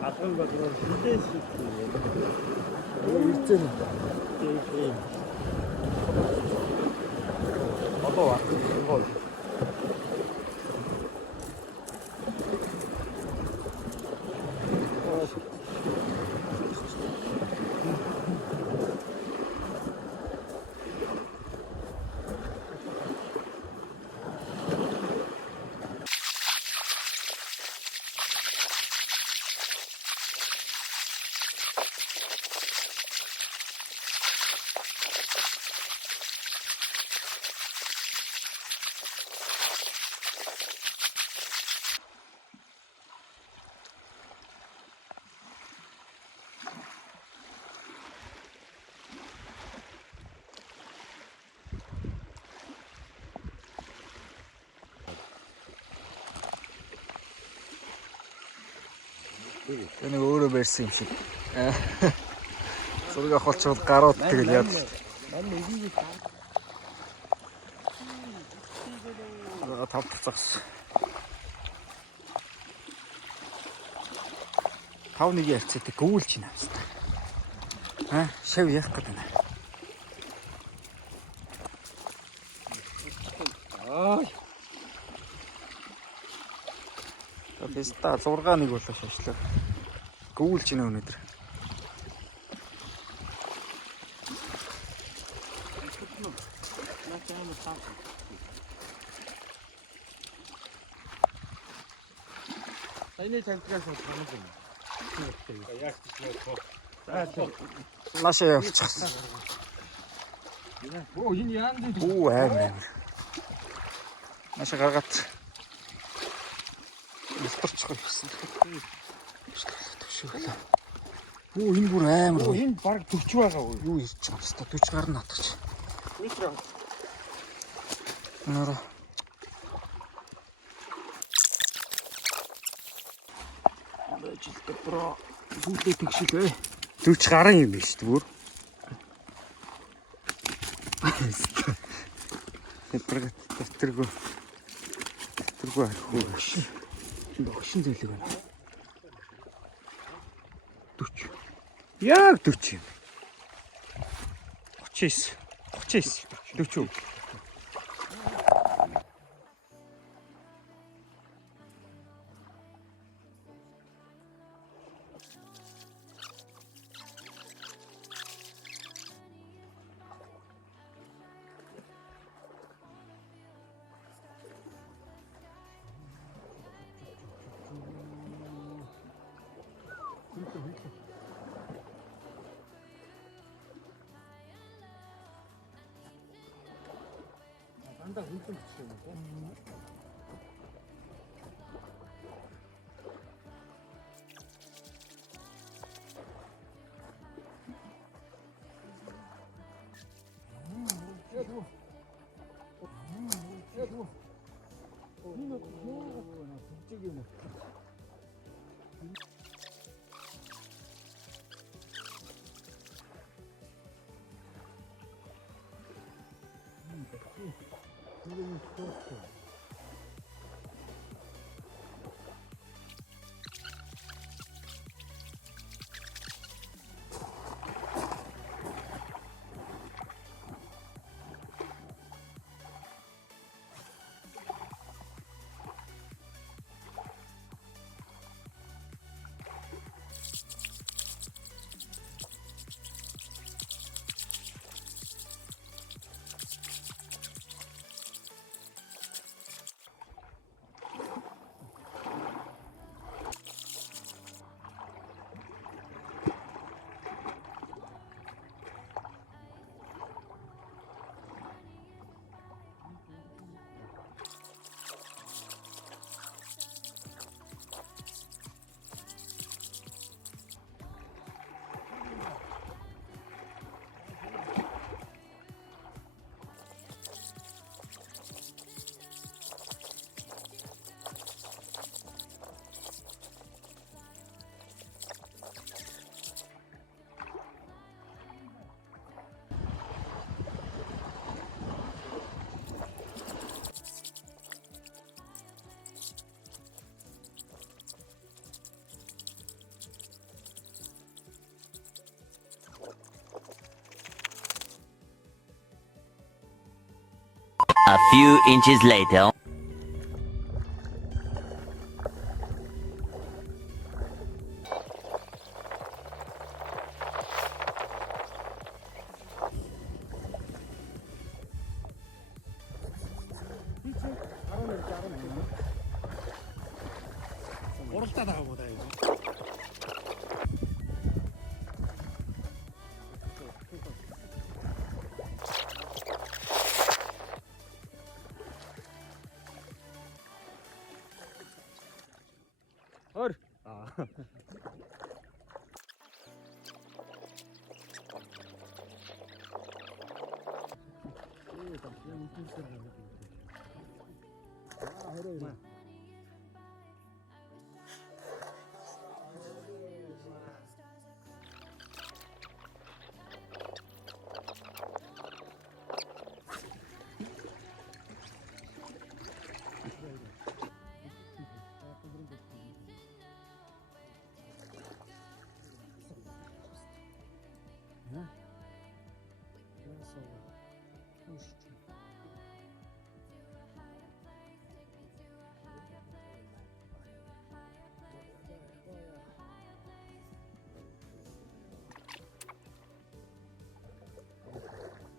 아까가 그런 비대식 이거 일제는데 게임 나도 왔지 이거 Тэнийг өөрөө барьсан юм шиг. Зураг авах болчихвол гарууд тэгэл яд. Тав цагс. 5-1 ярцдаг гүйлж байна юм. Шав яах гээд байна. Феста 6-1 болоо шашлаа. Гүйлж байна өнөөдөр. Саяны цагдраас санах юм. Яг тийм. Наашаа явчихсан. Оо энэ яан дээ. Оо аим. Наашаа гаргаад илтэрчих гэсэн. Төшөөлөө. Оо энэ бүр амар. Оо энэ баг 40 байгаа уу? Юу хийж байгаа юм бэ? 40 гарна натгач. Метр. Нора. Жилдээ бро. Сүүлдээ тэгшилээ. 40 гарan юм биш үү бүр. Тэргөө архуу. Догшин зэлэг байна. 40. Яг 40 юм. 39. 40. 한다 물좀 붙여놓고. A few inches later. 어렵다 나보다 이거. 얼. 아.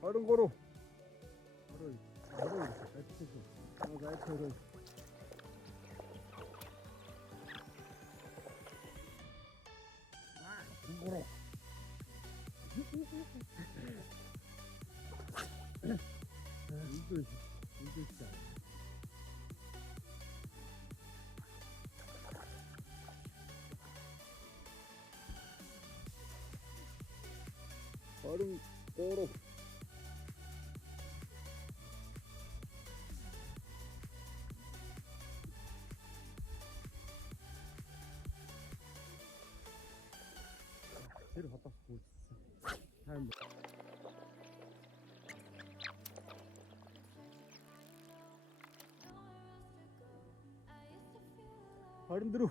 얼른 걸어. 얼른 이렇게. 걸어. 이거 진짜. 얼음 걸어. 뒤로 갔다 보고 있어. 잘 얼음 들어.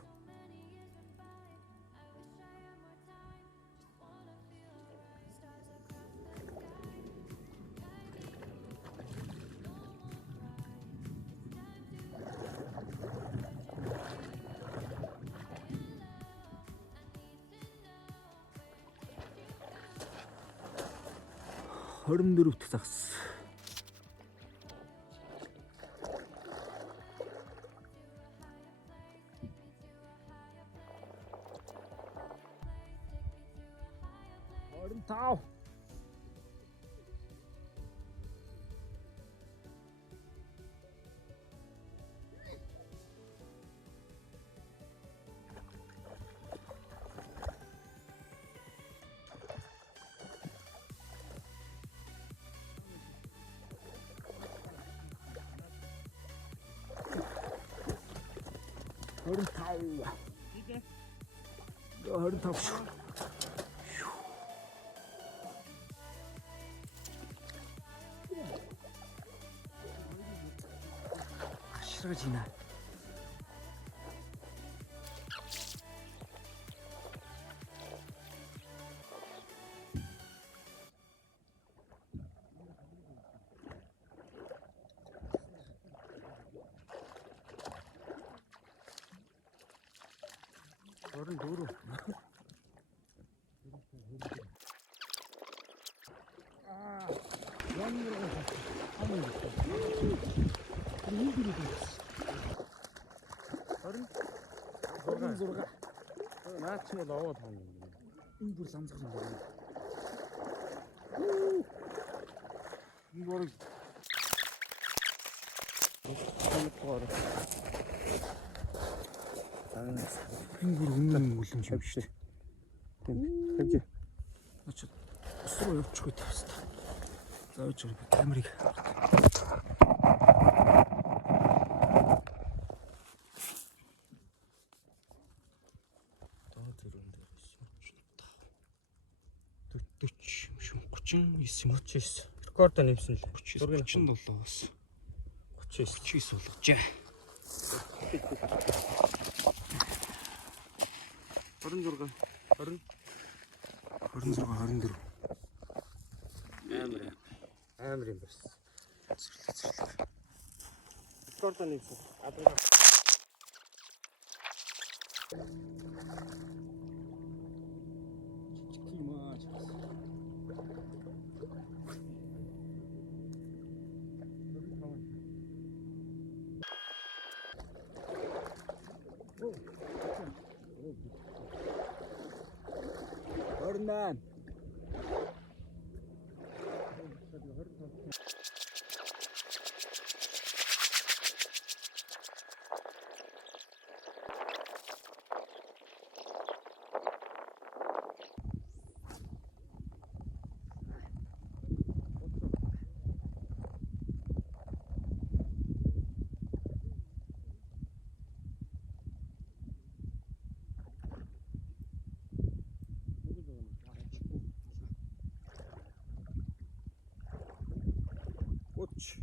얼음들로 투닥스. 얼음 타오. 얼음 타오. 이게 얼음 타오. 싫어지나. 얼음 노루. 아, 원으로 하면 힘들이 됐어. 얼음? 얼음 소리가 나치가 나와 다니는데. 인불 삼사선 거리. 이거를 이거 알아. 인불 웃는 물림 좀 뵙지. 뵙지. 저 서로 옆쪽에 있어. 저쪽에 개머리가. Хүчин 있어. Рекорд нэмсэн л. Хүчин долоос. 39 болгожээ. Орон зураг. Орон 26 24. амар юм байна. Скорта нэгсэн. Адраа. Орнаа. Уч.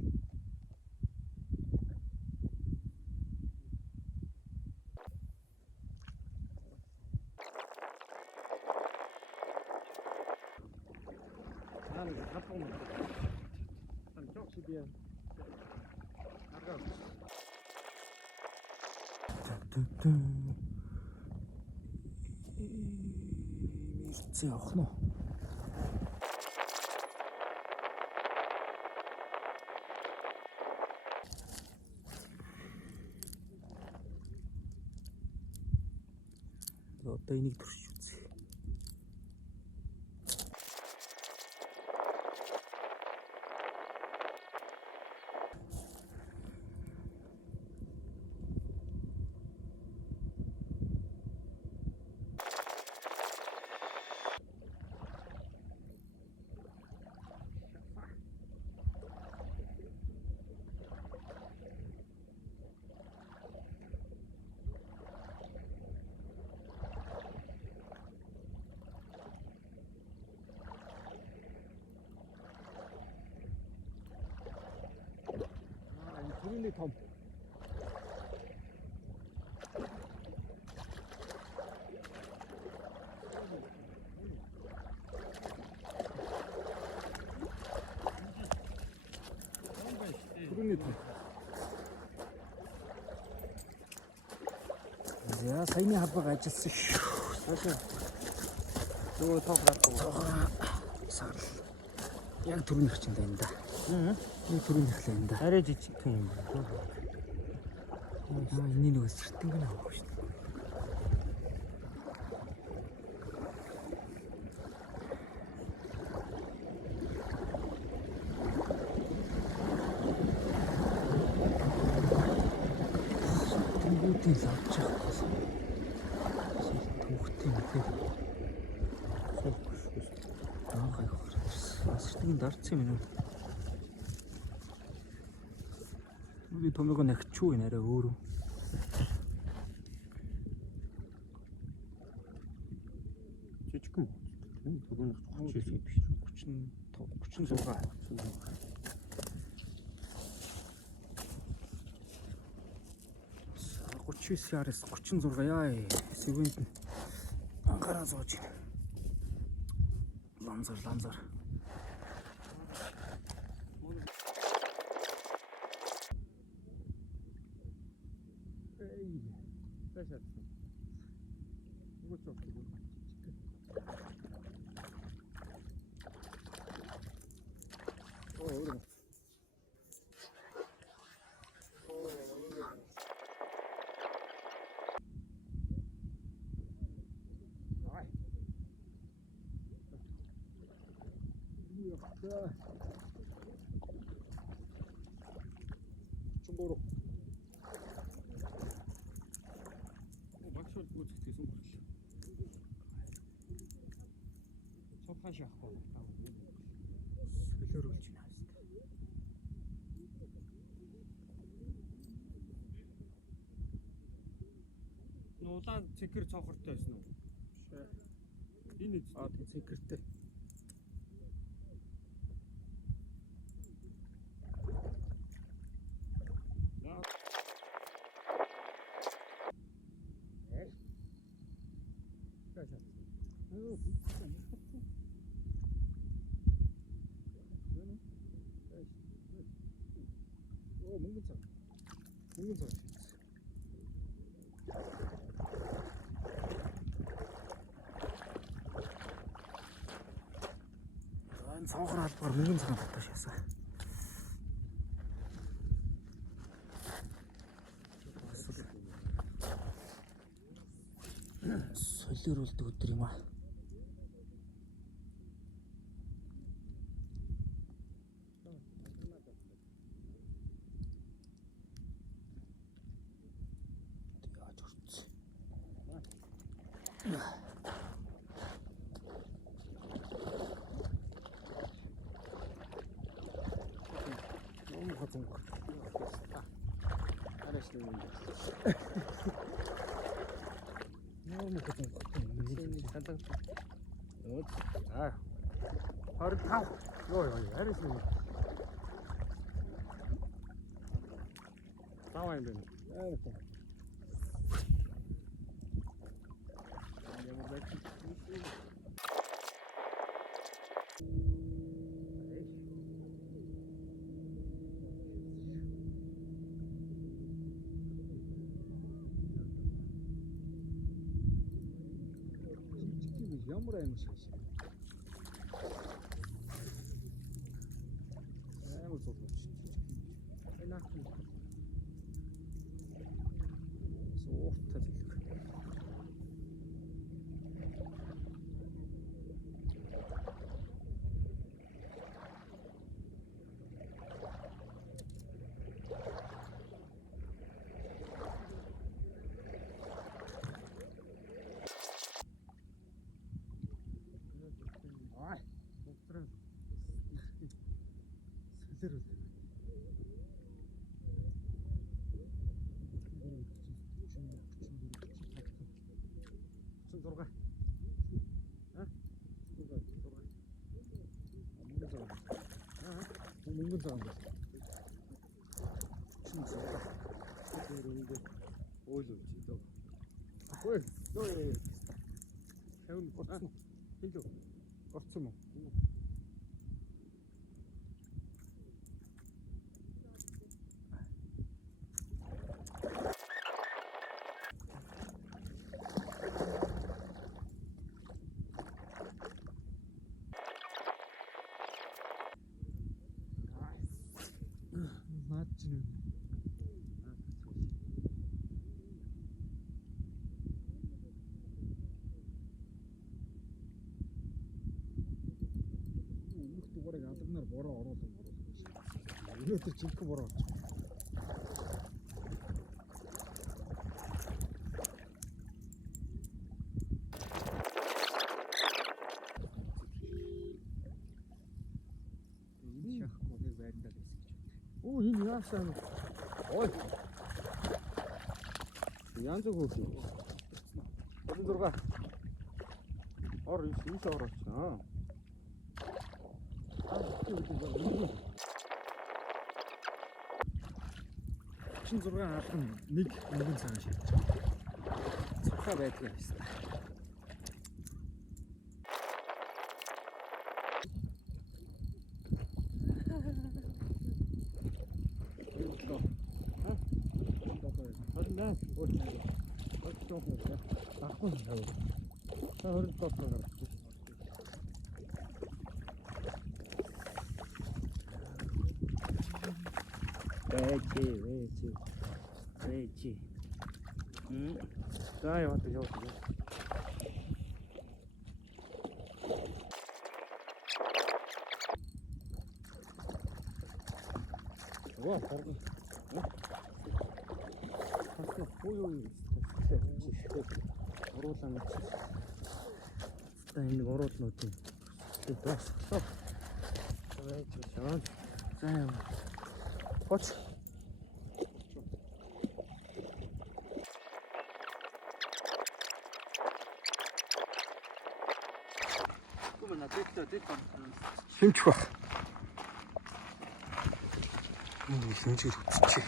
Ан хатгон. Ан жоох шибээ. Аргаа. Ирцээ явах нь уу? Одоо энийг туршиж үзье. Түрүүний том. Түрүүний том. За саяны хавбаг ажилласан шүү. Нөгөө тоог гаргав. Сарл. Яг түрүүнийх чинь байна да. Нэг түрүүнийх л байна да. Арай жижигхэн юм. Энэний нөгөө сэртэнг нь авах шүү. Тэнгүүдийн лавч яахгүй. Түүхтэй мэхээр. Гайхах. Сэртэнгийн дарцсан юм уу? Би томьёо нахчгүй нэрээ өөрөө. Жижигхэн бол. Тийм түрүүнийх 39 биш. 36. 39 яараас 36 яа. Секунд нь анхаараа зооч. Ланзар. Ташаад. Нөгөө ч окей. Өөр. Чумборо. Багшгүй үзэгдсэн хүртэл. Цохоо шахахгүй. Солиорулж байна хэвээр. Улаан цэгэр цохортой байсан уу? Энэ Тийм цэгэртэй. өнгөн цаг. Энэ цонхор албаар мөнгөн цаг татаж ясаа. Солиорулдаг өдөр юм аа. 너무 가진 거 같아. 알았어. 너무 가진 거 같아. 간장. 아, 바로 타. 요, 알았어. 나와야 되네. 알았어. Ямар аймаг шиг. Амар зургаач. Энах. Сууртай зэрэг. Ай, утраа солиорол. Мөнгөн цаг байна. Ойл үгүй дөө. Ой, ёо. Хэвэн гоцсон. Хэлөө. Горцсон уу? Наад чинь. Өмнөх дугаарыг алгнаар бороо оруулах. Өнөөдөр жинхэнэ бороо авчих. Энэ шахах модыг байрандаа байсан гэж байна. Оо энэ яасан. Ой. Янз бүрийн. 36. Ор ийш орооч. Чин 6 алган нэг мөнгөн цагаан шилж байгаа. Цахаа байдаг юм байна. Хаднаа. Өөчөө. Өөчөө. Ахын хав. Хөрд тоцоо. Вэчи. За яваад яваад. Ва, хорго. Ой. Оруулаа мэт. Та энэ оруулнууд юм. Босоо. Вэчи шон. За юм. Хоч. Хэмч баг. Энэ хэмжээр үтчих.